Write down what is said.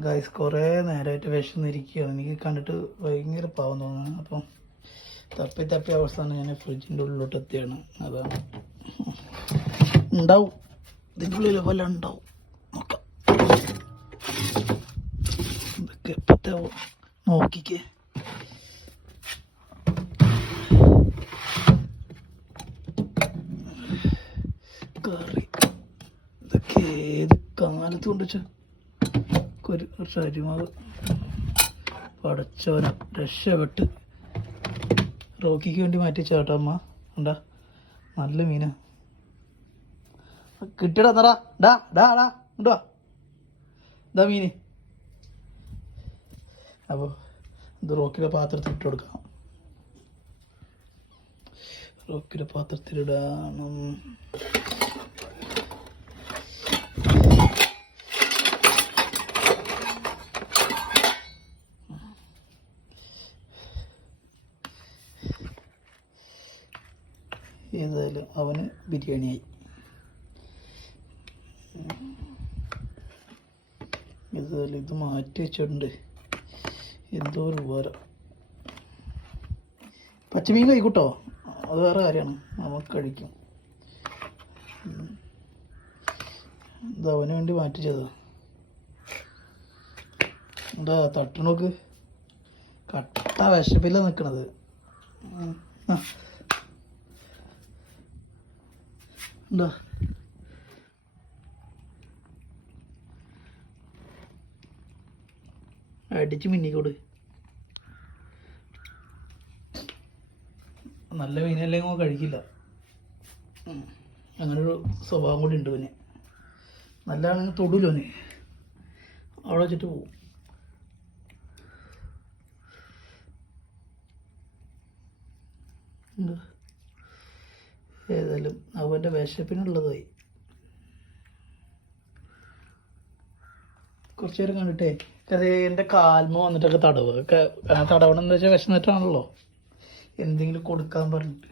Guys കുറേ നേരമായിട്ട് വിശന്നിരിക്കുകയാണ്. എനിക്ക് കണ്ടിട്ട് ഭയങ്കര പാവം തോന്നുന്നു. അപ്പം തപ്പി അവസാനം ഞാൻ ഫ്രിഡ്ജിൻ്റെ ഉള്ളിലോട്ട് എത്തിയാണ്. അതാണ് ഉണ്ടാവും, ഇതിൻ്റെ ഉള്ളിൽ വല്ല ഉണ്ടാവും. നോക്കാം ഇതൊക്കെ എപ്പത്തെ നോക്കിക്കേ. കറി ഇതൊക്കെ ഏത് കാലത്ത് കൊണ്ടുവച്ച ഒരു അരിമാവ്. പടച്ചോന രക്ഷപ്പെട്ട്. റോക്കിക്ക് വേണ്ടി മാറ്റി ചേട്ടമ്മ ഉണ്ടാ. നല്ല മീനാ കിട്ടിയടാ. എന്നടാ ഡാ ഡാ ഡാ ഉണ്ടോ ഇതാ മീന്. അപ്പോൾ ഇത് റോക്കിയുടെ പാത്രത്തിൽ ഇട്ട് കൊടുക്കാം. റോക്കിയുടെ പാത്രത്തിലിടാനും ഏതായാലും അവന് ബിരിയാണിയായി. ഏതായാലും ഇത് മാറ്റി വെച്ചിട്ടുണ്ട്. എന്തോ ഒരു ഉപകാരം. പച്ചമീൻ കഴിക്കൂട്ടോ, അത് വേറെ കാര്യമാണ്, നമുക്ക് കഴിക്കും. ഇത് അവന് വേണ്ടി മാറ്റിച്ചതാ. എന്താ തട്ടണോക്ക് കട്ട വിശപ്പില്ല നിൽക്കണത്. എന്താ അടിച്ച് മിന്നിക്കോട്. നല്ല മീനല്ലെങ്കിൽ കഴിക്കില്ല. അങ്ങനൊരു സ്വഭാവം കൂടി ഉണ്ട് പിന്നെ. നല്ലതാണെങ്കിൽ തൊടൂല്ലോ അവന്, അവിടെ വെച്ചിട്ട് പോവും. ഏതായാലും അവൻ്റെ വിശപ്പിനുള്ളതായി. കുറച്ച് നേരം കണ്ടിട്ടേ എൻ്റെ കാൽമ വന്നിട്ടൊക്കെ തടവണം എന്ന് വെച്ചാൽ വിശന്നിട്ടാണല്ലോ എന്തെങ്കിലും കൊടുക്കാൻ പറഞ്ഞിട്ട്.